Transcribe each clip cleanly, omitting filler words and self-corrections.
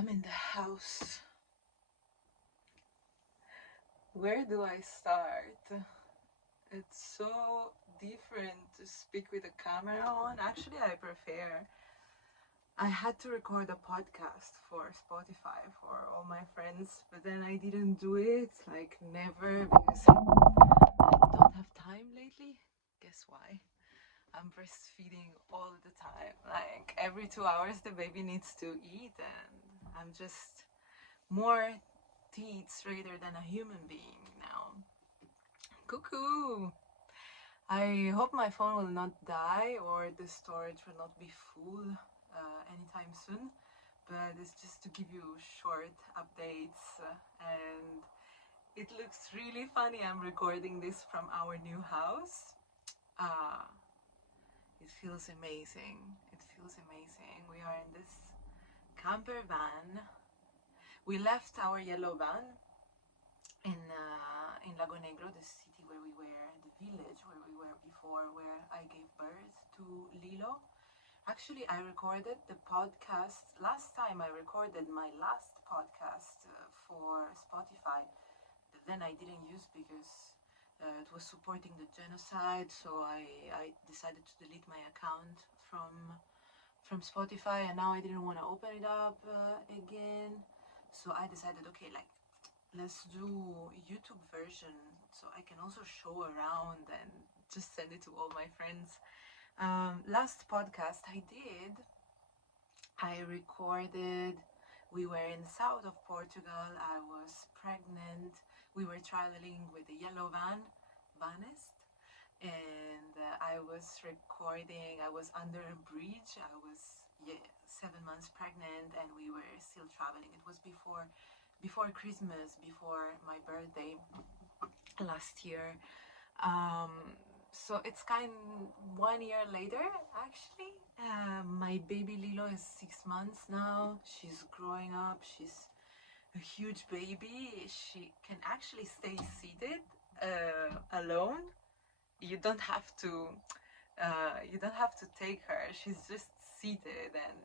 I'm in the house. Where do I start? It's so different to speak with a camera on. Actually, I had to record a podcast for Spotify for all my friends, but then I didn't do it, like never, because I don't have time lately. Guess why? I'm breastfeeding all the time. Like every 2 hours, the baby needs to eat, and I'm just more teats rather than a human being now. Cuckoo! I hope my phone will not die or the storage will not be full anytime soon, but it's just to give you short updates and it looks really funny. I'm recording this from our new house. Uh, it feels amazing. It feels amazing. We are in this camper van. We left our yellow van in Lago Negro, the city where we were, the village where we were before, where I gave birth to Lilo. Actually, I recorded the podcast. Last time I recorded my last podcast for Spotify, but then I didn't use because it was supporting the genocide, so I decided to delete my account from Spotify, and now I didn't want to open it up again. So I decided, okay, like let's do YouTube version so I can also show around and just send it to all my friends. Last podcast I recorded, we were in the south of Portugal, I was pregnant, we were traveling with the yellow vanist, and I was recording, I was under a bridge, I was 7 months pregnant and we were still traveling. It was before Christmas, before my birthday last year. Um, so it's kind of 1 year later, actually. My baby Lilo is 6 months now. She's growing up. She's a huge baby. She can actually stay seated alone. You don't have to. You don't have to take her. She's just seated, and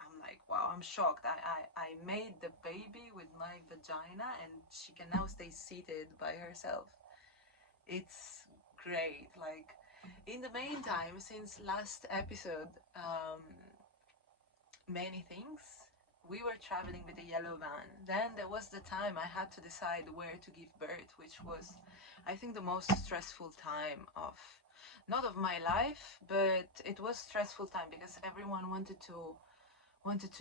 I'm like, wow, I'm shocked. I made the baby with my vagina, and she can now stay seated by herself. It's great. Like, in the meantime, since last episode, many things. We were traveling with a yellow van. Then there was the time I had to decide where to give birth, which was, I think, the most stressful time of, not of my life, but it was stressful time because everyone wanted to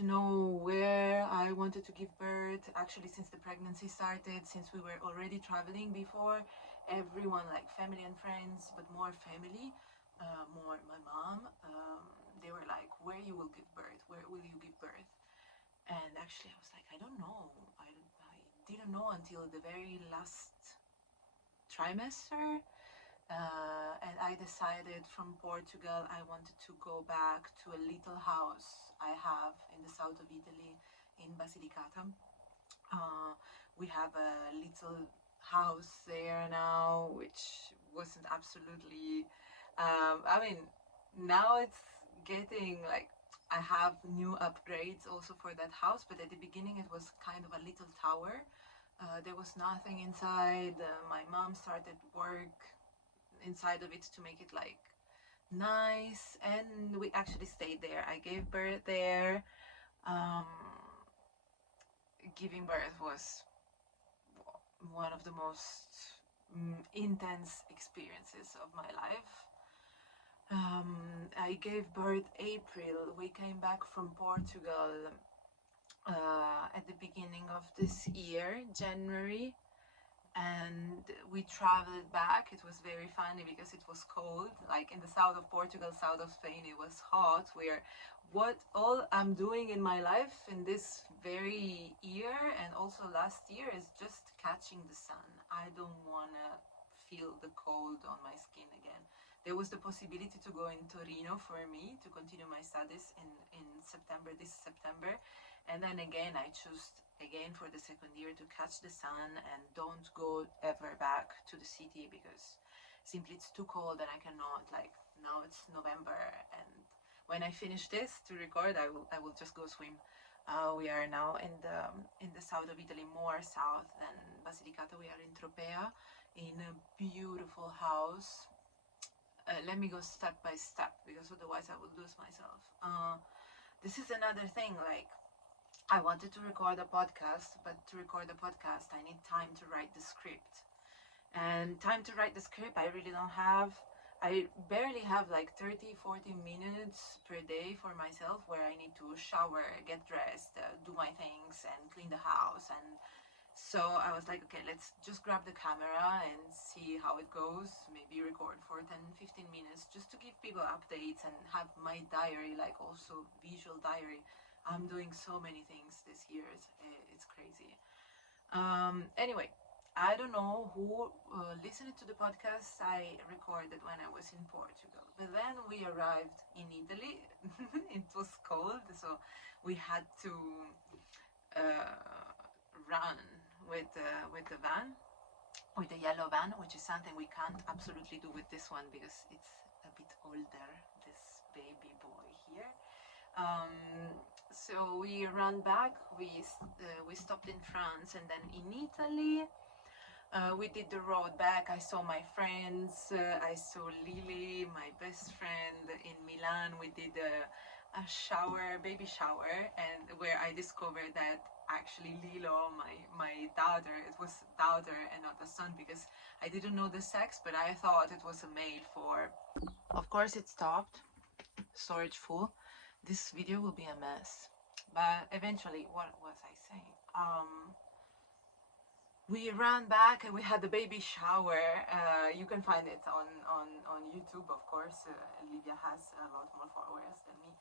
know where I wanted to give birth. Actually, since the pregnancy started, since we were already traveling before, everyone, like family and friends, but more family, more my mom, they were like, where you will give birth, where will you give birth? And actually I was like, I don't know. I didn't know until the very last trimester. And I decided from Portugal I wanted to go back to a little house I have in the south of Italy, in Basilicata. We have a little house there now, which wasn't absolutely. I mean, now it's getting like I have new upgrades also for that house, but at the beginning it was kind of a little tower. There was nothing inside. My mom started work inside of it to make it like nice, and we actually stayed there. I gave birth there. Um, Giving birth was one of the most intense experiences of my life. I gave birth April. We came back from Portugal at the beginning of this year, January, and we traveled back. It was very funny because it was cold, like in the south of Portugal, south of Spain, it was hot. What all I'm doing in my life in this very year and also last year is just catching the sun. I don't want to feel the cold on my skin again. There was the possibility to go in Torino for me to continue my studies in September, this September, and then again I chose again for the second year to catch the sun and don't go ever back to the city because simply it's too cold and I cannot, like, now it's November, and when I finish this to record I will just go swim. We are now in the south of Italy, more south than Basilicata. We are in Tropea, in a beautiful house. Let me go step by step because otherwise I will lose myself. This is another thing. Like, I wanted to record a podcast, but to record a podcast, I need time to write the script. And time to write the script, I really don't have. I barely have like 30-40 minutes per day for myself where I need to shower, get dressed, do my things, and clean the house. And so I was like, okay, let's just grab the camera and see how it goes. Maybe record for 10-15 minutes just to give people updates and have my diary, like also visual diary. I'm doing so many things this year. It's crazy. Anyway, I don't know who listened to the podcast I recorded when I was in Portugal. But then we arrived in Italy. It was cold, so we had to uh, run with the van, with the yellow van, which is something we can't absolutely do with this one because it's a bit older. This baby boy here. Um, so we ran back. We stopped in France and then in Italy. We did the road back. I saw my friends. I saw Lily, my best friend, in Milan. We did a shower, baby shower, and where I discovered that actually Lilo, my daughter, it was daughter and not a son because I didn't know the sex, but I thought it was a male for. Of course, it stopped. Storage full. This video will be a mess. But eventually, what was I saying? We ran back and we had the baby shower. You can find it on YouTube, of course. Livia has a lot more followers than me.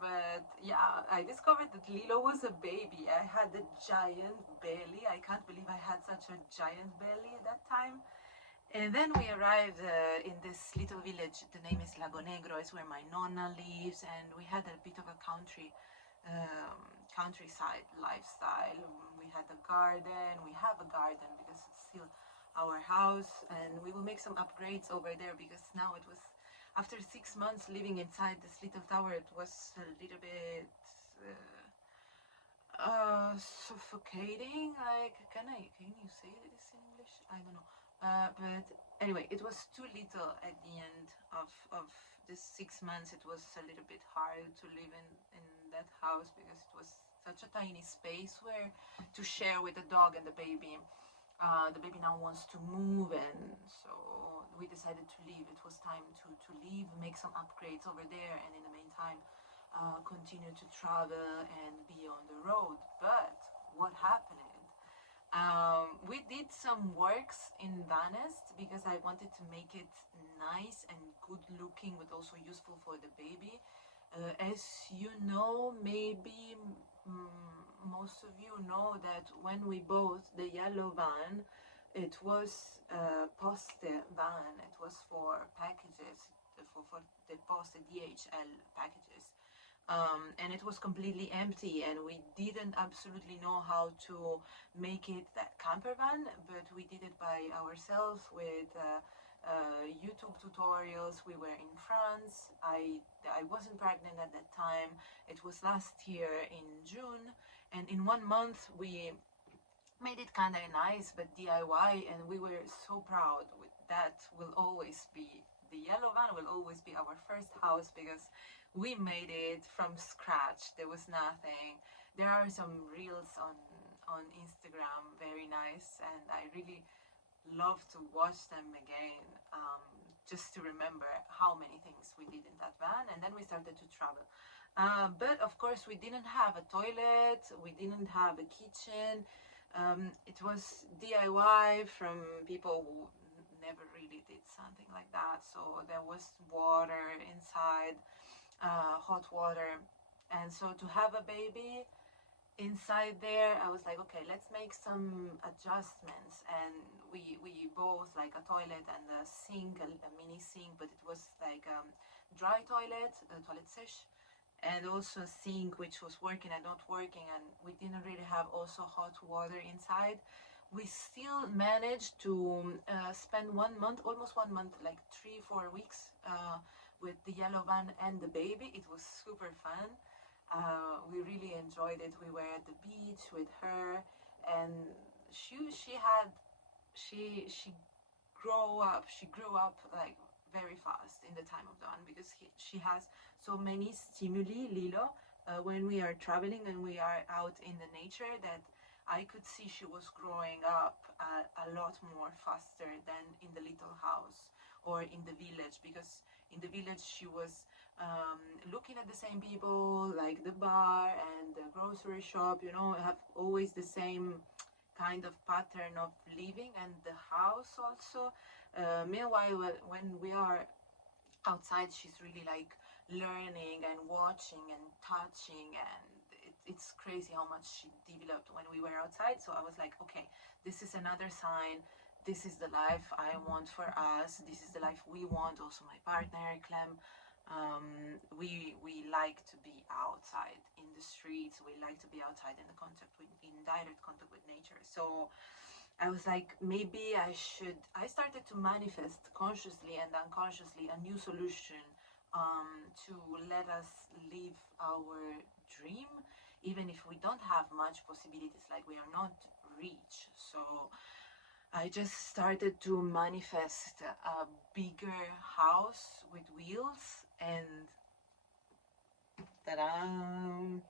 But yeah, I discovered that Lilo was a baby. I had a giant belly. I can't believe I had such a giant belly at that time. And then we arrived in this little village. The name is Lago Negro. It's where my nonna lives, and we had a bit of a countryside lifestyle. We had a garden. We have a garden because it's still our house, and we will make some upgrades over there because now it was after 6 months living inside this little tower. It was a little bit. Suffocating. Like, can you say this in English? I don't know. But anyway, it was too little at the end of this 6 months. It was a little bit hard to live in that house because it was such a tiny space where to share with the dog and the baby. The baby now wants to move, and so we decided to leave. It was time to leave, make some upgrades over there, and in the meantime, continue to travel and be on the road. But what happened? We did some works in Venice because I wanted to make it nice and good looking, but also useful for the baby. As you know, maybe most of you know that when we bought the yellow van, it was a poste van. It was for packages, for the post DHL packages. And it was completely empty, and we didn't absolutely know how to make it that camper van, but we did it by ourselves with YouTube tutorials. We were in France. I wasn't pregnant at that time. It was last year in June, and in 1 month we made it kind of nice but DIY, and we were so proud. That will always be the yellow van will always be our first house because we made it from scratch. There was nothing. There are some reels on Instagram, very nice, and I really love to watch them again, just to remember how many things we did in that van. And then we started to travel. But of course, we didn't have a toilet, we didn't have a kitchen. It was DIY from people who never really did something like that. So there was water inside, hot water. And so to have a baby inside there, I was like, okay, let's make some adjustments. And we both like a toilet and a sink, a mini sink, but it was like dry toilet, toilet sèche, and also a sink which was working and not working, and we didn't really have also hot water inside. We still managed to spend 1 month, almost 1 month, like 3-4 weeks with the yellow van and the baby. It was super fun. We really enjoyed it. We were at the beach with her, and she had she she grew up like very fast in the time of dawn, because she has so many stimuli, Lilo, when we are traveling and we are out in the nature, that I could see she was growing up a lot more faster than in the little house or in the village, because in the village she was looking at the same people, like the bar and the grocery shop, you know, have always the same kind of pattern of living, and the house also. Meanwhile, when we are outside, she's really like learning and watching and touching, and it's crazy how much she developed when we were outside. So I was like, okay, this is another sign. This is the life I want for us. This is the life we want. Also, my partner Clem, we like to be outside in the streets. We like to be outside in the contact with, in direct contact with nature. So I was like, maybe I started to manifest consciously and unconsciously a new solution, to let us live our dream, even if we don't have much possibilities, like we are not rich. So I just started to manifest a bigger house with wheels, and ta-da,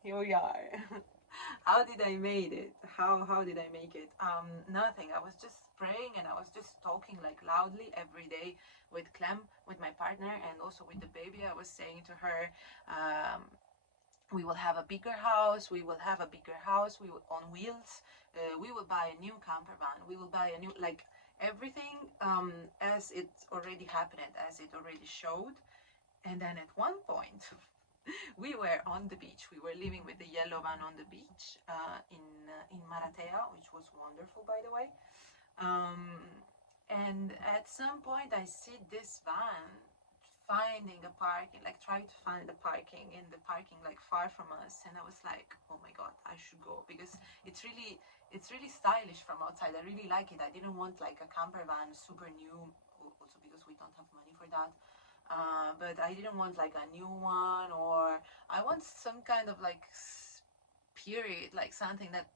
here we are. How did I made it? How did I make it? Nothing. I was just praying, and I was just talking like loudly every day with Clem, with my partner, and also with the baby. I was saying to her, um, we will have a bigger house. We will have a bigger house. We will, on wheels. We will buy a new camper van. We will buy a new, like, everything, as it already happened, as it already showed. And then at one point, we were on the beach. We were living with the yellow van on the beach, in Maratea, which was wonderful, by the way. Um, and at some point, I see this van finding a parking, like trying to find a parking in the parking like far from us, and I was like, oh my god, I should go, because it's really stylish from outside. I really like it. I didn't want like a camper van super new, also because we don't have money for that. But I didn't want like a new one, or I want some kind of like period, like something that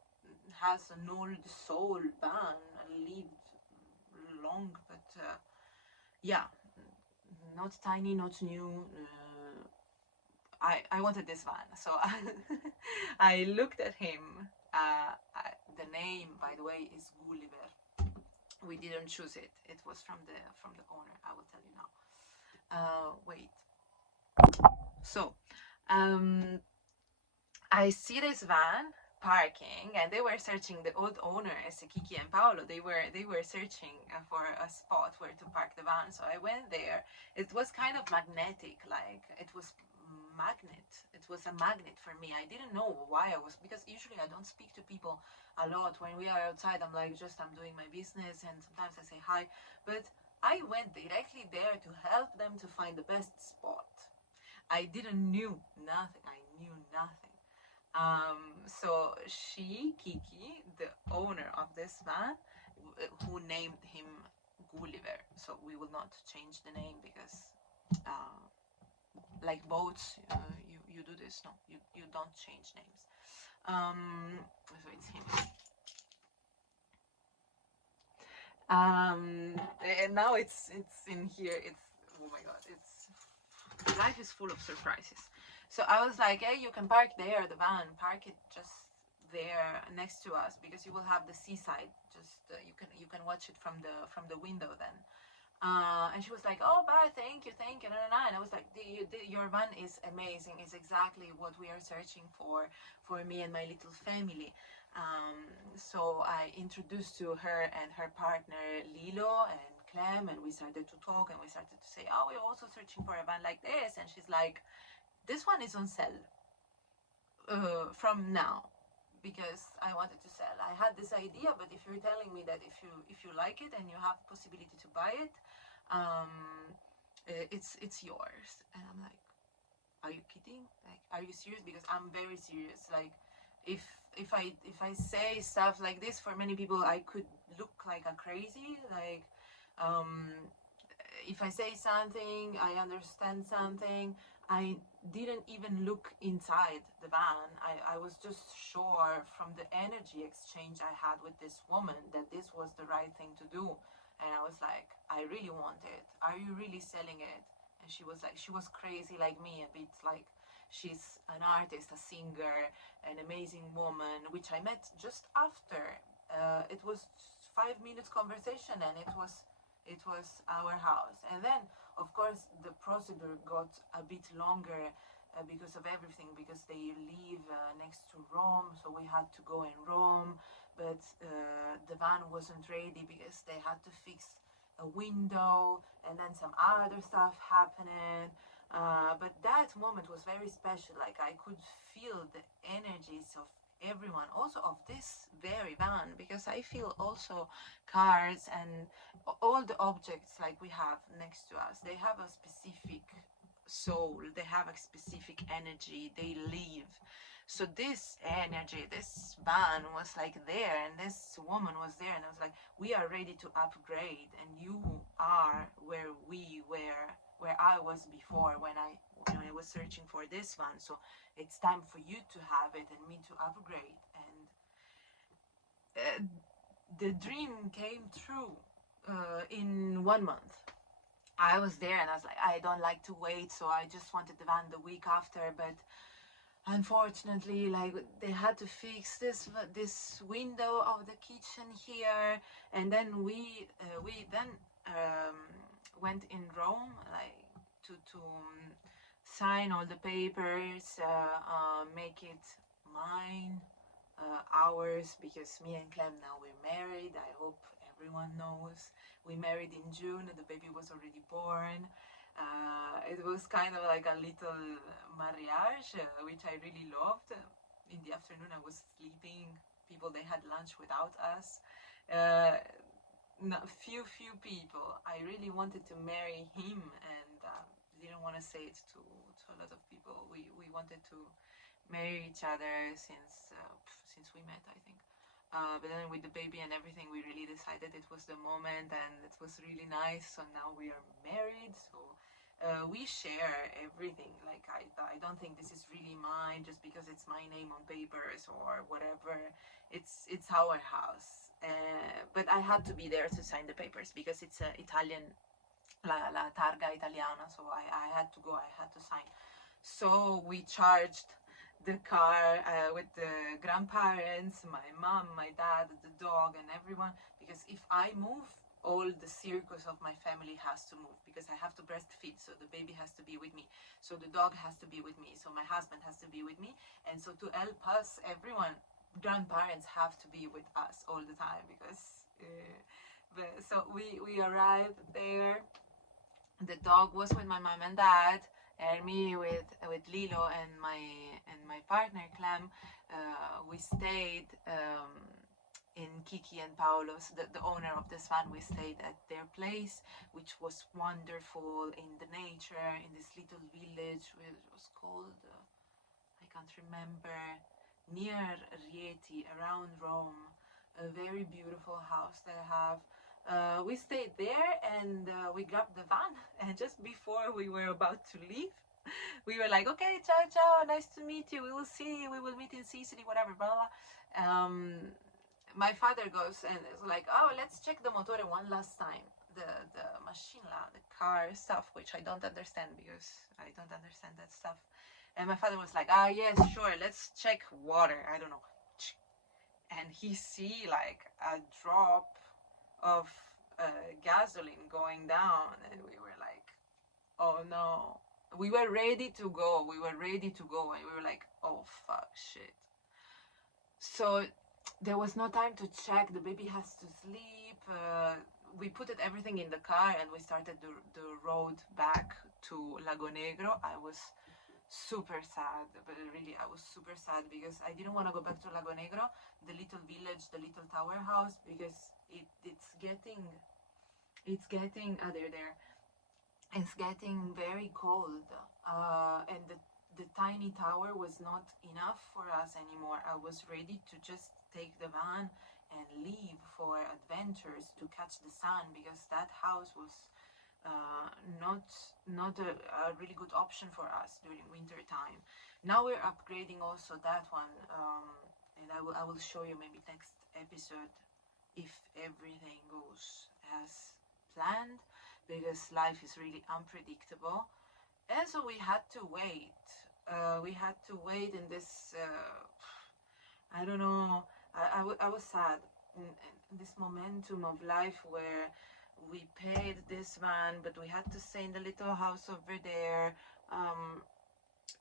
has an old soul van, lived long, but yeah, not tiny, not new. I wanted this van, so I looked at him. The name, by the way, is Gulliver. We didn't choose it. It was from the owner. I will tell you now. Wait. So, um, I see this van parking, and they were searching, the old owners, Kiki and Paolo. They were searching for a spot where to park the van. So I went there. It was kind of magnetic, like it was magnet. It was a magnet for me. I didn't know why I was, because usually I don't speak to people a lot. When we are outside, I'm like, just I'm doing my business, and sometimes I say hi. But I went directly there to help them to find the best spot. I didn't knew nothing. I knew nothing. So Kiki, the owner of this van, who named him Gulliver. So we will not change the name, because, like boats, you do this. No, you don't change names. So it's him. And now it's in here. It's, oh my god, it's, life is full of surprises. So I was like, hey, you can park there, the van, park it just there next to us, because you will have the seaside. Just you can watch it from the window then. And she was like, oh, bye, thank you, and I was like, your van is amazing. It's exactly what we are searching for me and my little family. So I introduced to her and her partner Lilo and Clem, and we started to talk, and we started to say, oh, we're also searching for a van like this. And she's like, this one is on sale from now, because I wanted to sell. I had this idea, but if you're telling me that if you like it and you have possibility to buy it, um, it's yours. And I'm like, are you kidding? Like, are you serious? Because I'm very serious. Like, if I say stuff like this, for many people I could look like a crazy. Like, um, if I say something, I understand something, I didn't even look inside the van. I was just sure from the energy exchange I had with this woman that this was the right thing to do. And I was like, I really want it. Are you really selling it? And she was like, she was crazy like me, a bit like she's an artist, a singer, an amazing woman, which I met just after. It was 5 minutes conversation, and it was our house. And then, of course, the procedure got a bit longer because of everything, because they live next to Rome, so we had to go in Rome, but the van wasn't ready because they had to fix a window and then some other stuff happening. But that moment was very special. Like, I could feel the energies of everyone, also of this very van, because I feel also cars and all the objects like we have next to us, they have a specific soul, they have a specific energy, they live. So this energy, this van was like there, and this woman was there, and I was like, we are ready to upgrade, and you are where we were, where I was before when I was searching for this van. So it's time for you to have it and me to upgrade. And the dream came true in 1 month. I was there and I was like, I don't like to wait, so I just wanted the van the week after. But unfortunately, like, they had to fix this window of the kitchen here, and then we then went in Rome, like, to sign all the papers, make it mine, ours, because me and Clem, now we're married. I hope everyone knows. We married in June and the baby was already born. It was kind of like a little mariage, which I really loved. In the afternoon, I was sleeping. People, they had lunch without us. Few people. I really wanted to marry him, and didn't want to say it to a lot of people. We wanted to marry each other since we met, I think. But then with the baby and everything, we really decided it was the moment, and it was really nice. So now we are married. So we share everything. Like, I don't think this is really mine just because it's my name on papers or whatever. It's our house. But I had to be there to sign the papers because it's Italian, la targa italiana. So I had to go. I had to sign. So we charged the car with the grandparents, my mom, my dad, the dog, and everyone. Because if I move, all the circus of my family has to move, because I have to breastfeed, so the baby has to be with me. So the dog has to be with me. So my husband has to be with me. And so to help us, everyone, grandparents have to be with us all the time, because. So we arrived there. The dog was with my mom and dad, and me with Lilo and my partner Clem. We stayed in Kiki and Paolo's, the owner of this van. We stayed at their place, which was wonderful, in the nature, in this little village, which was called, I can't remember, near Rieti, around Rome. A very beautiful house they have. We stayed there, and we grabbed the van, and just before we were about to leave, we were like, okay, ciao ciao, nice to meet you, we will meet in Sicily, whatever, blah blah. My father goes and is like, oh, let's check the motore one last time, the machine, the car stuff, which I don't understand, because I don't understand that stuff. And my father was like, ah, yes, sure, let's check water, I don't know. And he see like a drop of gasoline going down, and we were like, oh no. We were ready to go, and we were like, oh fuck, shit. So there was no time to check, the baby has to sleep. We put everything in the car, and we started the road back to Lago Negro. I was super sad, but really I was super sad, because I didn't want to go back to Lago Negro, the little village, the little tower house, because it's getting it's getting very cold, and the tiny tower was not enough for us anymore. I was ready to just take the van and leave for adventures, to catch the sun, because that house uh, not not a really good option for us during winter time. Now we're upgrading also that one, and I will show you maybe next episode if everything goes as planned, because life is really unpredictable. And so we had to wait. We had to wait in this. I don't know. I was sad in this momentum of life where we paid this van, but we had to stay in the little house over there.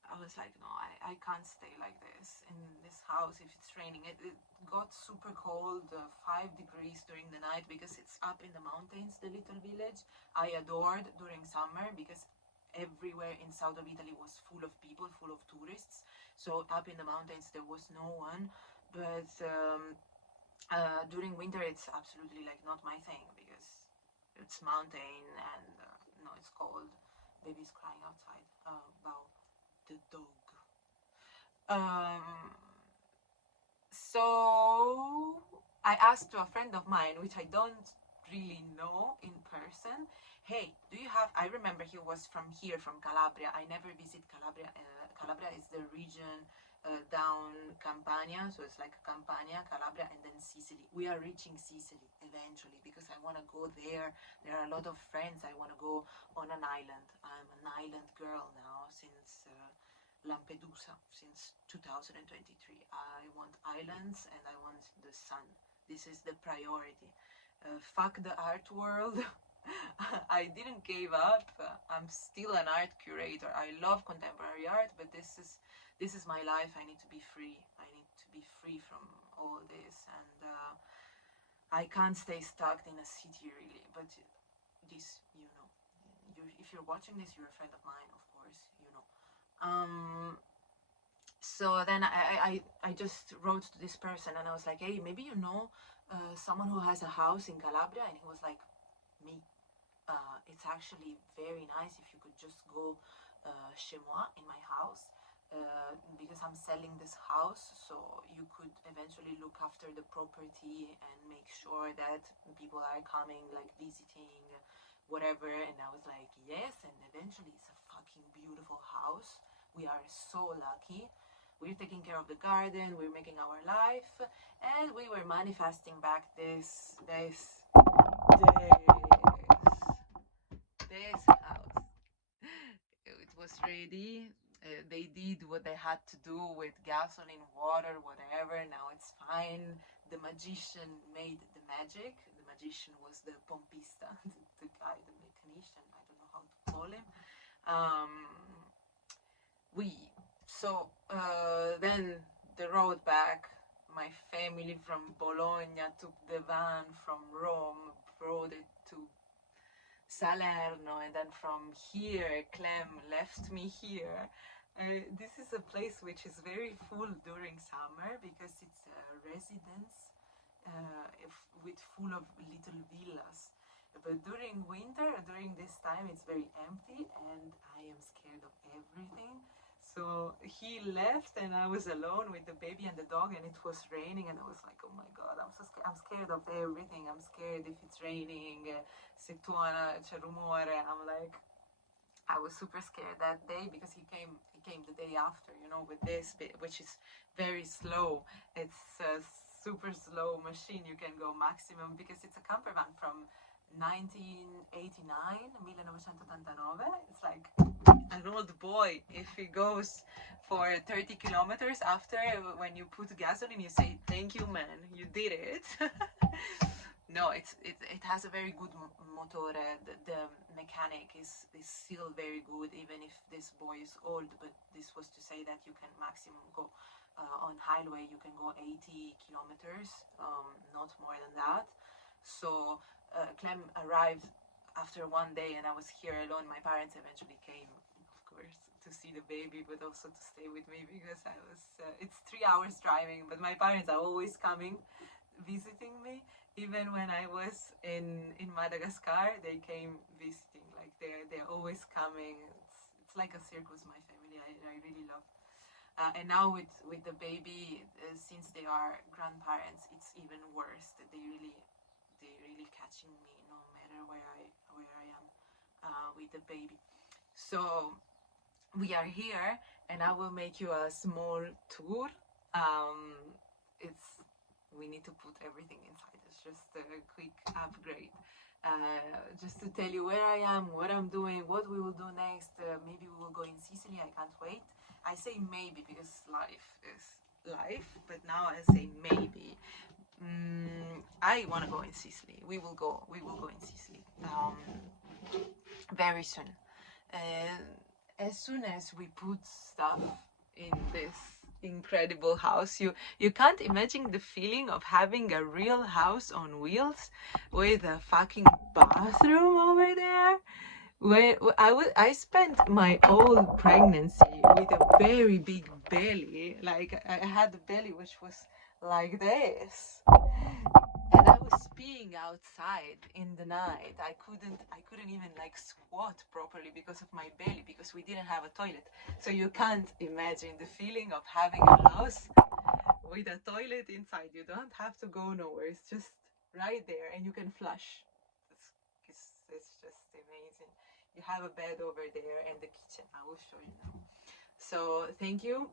I was like, no, I can't stay like this in this house if it's raining. It got super cold, 5 degrees during the night because it's up in the mountains, the little village. I adored during summer because everywhere in south of Italy was full of people, full of tourists. So up in the mountains there was no one. But during winter it's absolutely like not my thing because it's mountain and no, it's cold. Baby's crying outside. Wow, the dog. Um, so I asked to a friend of mine, which I don't really know in person, hey, do you have, I remember he was from here, from Calabria. I never visit Calabria. Calabria is the region down Campania, so it's like Campania, Calabria, and then Sicily. We are reaching Sicily eventually because I want to go there. There are a lot of friends. I want to go on an island. I'm an island girl now since Lampedusa, since 2023. I want islands and I want the sun. This is the priority. Fuck the art world. I didn't give up. I'm still an art curator. I love contemporary art, but this is my life. I need to be free. I need to be free from all this, and I can't stay stuck in a city really. But this, you know, if you're watching this, you're a friend of mine, of course, you know. So then I just wrote to this person and I was like, hey, maybe you know someone who has a house in Calabria, and he was like, me. It's actually very nice if you could just go chez moi in my house, because I'm selling this house, so you could eventually look after the property and make sure that people are coming, like visiting, whatever. And I was like, yes, and eventually it's a fucking beautiful house. We are so lucky. We're taking care of the garden, we're making our life, and we were manifesting back this house. It was ready. They did what they had to do with gasoline, water, whatever. Now it's fine. The magician made the magic. The magician was the pompista, the guy, the mechanician. I don't know how to call him. Um, we so then the road back. My family from Bologna took the van from Rome, brought it to Salerno, and then from here Clem left me here. This is a place which is very full during summer because it's a residence with full of little villas. But during winter, during this time, it's very empty, and I am scared of everything. So he left, and I was alone with the baby and the dog, and it was raining, and I was like, "Oh my God, I'm so scared. I'm scared of everything. I'm scared if it's raining, se tuona c'è rumore." I'm like, I was super scared that day because he came the day after, you know, with this bit, which is very slow. It's a super slow machine. You can go maximum because it's a camper van from 1989, 1989. It's like an old boy. If he goes for 30 kilometers after, when you put gasoline, you say, "Thank you, man, you did it." No, it has a very good motor. The mechanic is still very good, even if this boy is old. But this was to say that you can maximum go on highway. You can go 80 kilometers, not more than that. So Clem arrived after one day, and I was here alone. My parents eventually came, of course, to see the baby, but also to stay with me because I was. It's 3 hours driving, but my parents are always coming, visiting me. Even when I was in Madagascar, they came visiting. Like they're always coming. It's like a circus. My family, I really love. And now with the baby, since they are grandparents, it's even worse. That they really catching me no matter where I am. with the baby. So we are here, and I will make you a small tour. It's we need to put everything inside. It's just a quick upgrade. Just to tell you where I am, what I'm doing, what we will do next. Maybe we will go in Sicily. I can't wait. I say maybe because life is life, but now I say maybe. I want to go in Sicily. We will go. We will go in Sicily very soon. And as soon as we put stuff in this incredible house, you can't imagine the feeling of having a real house on wheels with a fucking bathroom over there. Where I spent my whole pregnancy with a very big belly. Like I had a belly which was like this, and I was peeing outside in the night. I couldn't even like squat properly because of my belly, because we didn't have a toilet. So you can't imagine the feeling of having a house with a toilet inside. You don't have to go nowhere. It's just right there, and you can flush. It's just amazing. You have a bed over there and the kitchen. I will show you now. So thank you.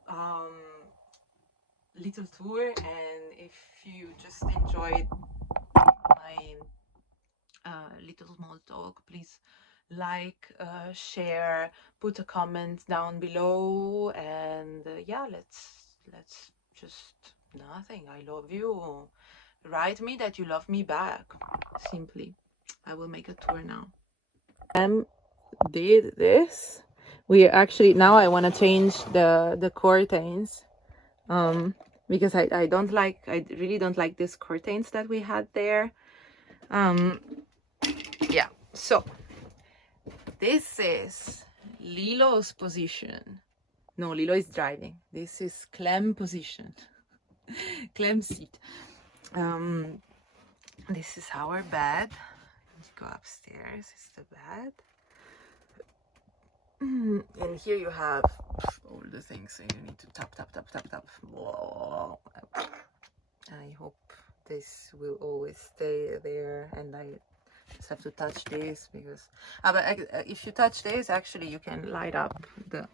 Little tour, and if you just enjoyed my little small talk, please like, share, put a comment down below, and yeah, let's just nothing. I love you. Write me that you love me back. Simply. I will make a tour now. Did this. We actually now I want to change the curtains. Because I don't like, I really don't like these curtains that we had there. Yeah, so this is Lilo's position. No, Lilo is driving. This is Clem position. Clem seat. This is our bed. You go upstairs, it's the bed. And here you have all the things, so you need to tap. Whoa. I hope this will always stay there, and I just have to touch this because but if you touch this, actually you can light up the.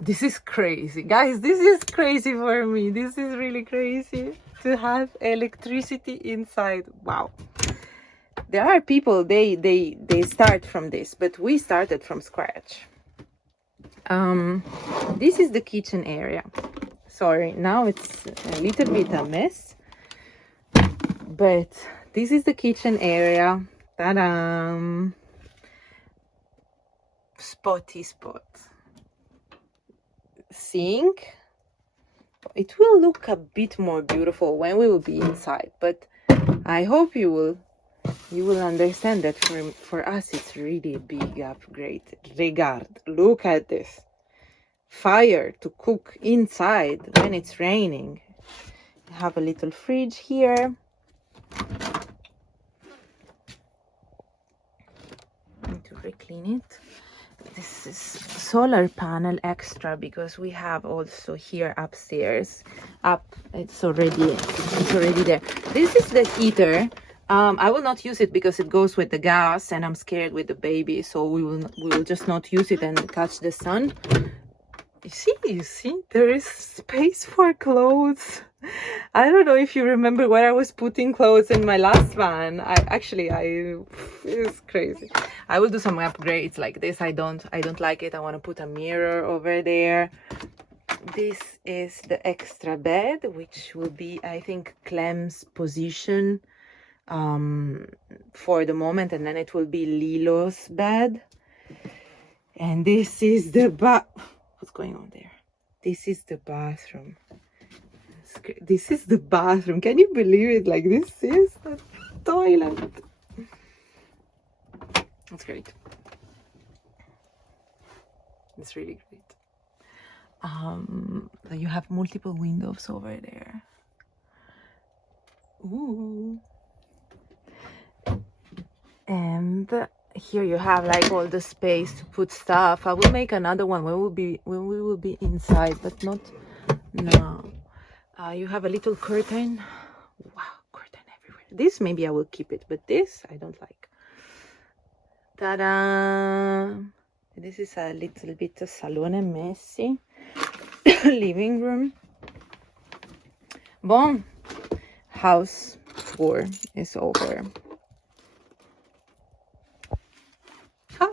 This is crazy, guys. This is crazy for me. This is really crazy to have electricity inside. Wow. There are people, they start from this, but we started from scratch. This is the kitchen area. Sorry, now it's a little bit a mess, but this is the kitchen area. Ta-da! Spotty spot. Sink. It will look a bit more beautiful when we will be inside, but I hope you will understand that for us it's really a big upgrade. Regard, look at this. Fire to cook inside when it's raining. I have a little fridge here. Need to re-clean it. This is solar panel extra because we have also here upstairs. It's already there. This is the heater. I will not use it because it goes with the gas, and I'm scared with the baby, so we will just not use it and catch the sun. You see, there is space for clothes. I don't know if you remember where I was putting clothes in my last van. It's crazy. I will do some upgrades like this. I don't like it. I want to put a mirror over there. This is the extra bed, which will be, I think, Clem's position for the moment, and then it will be Lilo's bed. And this is the what's going on there? This is the bathroom. This is the bathroom. Can you believe it? Like, this is the toilet. It's great. It's really great. You have multiple windows over there. Ooh. And here you have like all the space to put stuff. I will make another one when we will be inside, but not now. You have a little curtain. Wow, curtain everywhere. This maybe I will keep it, but this I don't like. Ta-da! This is a little bit of salone messy. Living room. Bon, house tour is over. Huh.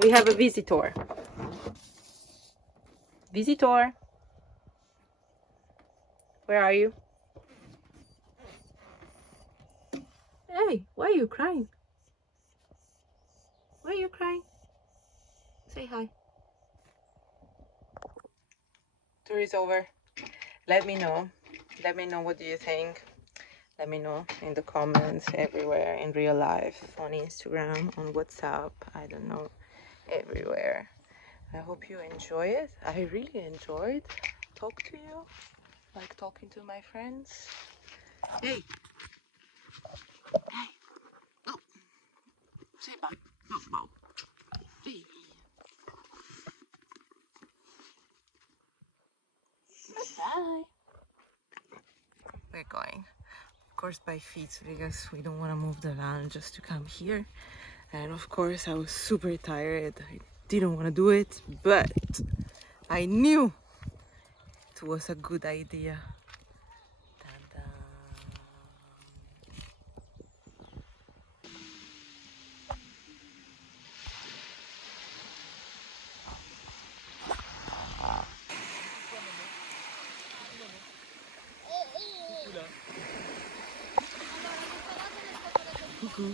We have a visitor. Visitor. Where are you? Hey, why are you crying? Why are you crying? Say hi. Tour is over. Let me know. Let me know what do you think. Let me know in the comments everywhere, in real life, on Instagram, on WhatsApp, I don't know, everywhere. I hope you enjoy it. I really enjoyed talk to you, like talking to my friends. Hey. Hey. Oh. Say bye. Oh. Hey. Bye. We're going, of course, by feet because we don't want to move the van just to come here. And of course, I was super tired. I didn't want to do it, but I knew it was a good idea. Ta-da. Coucou.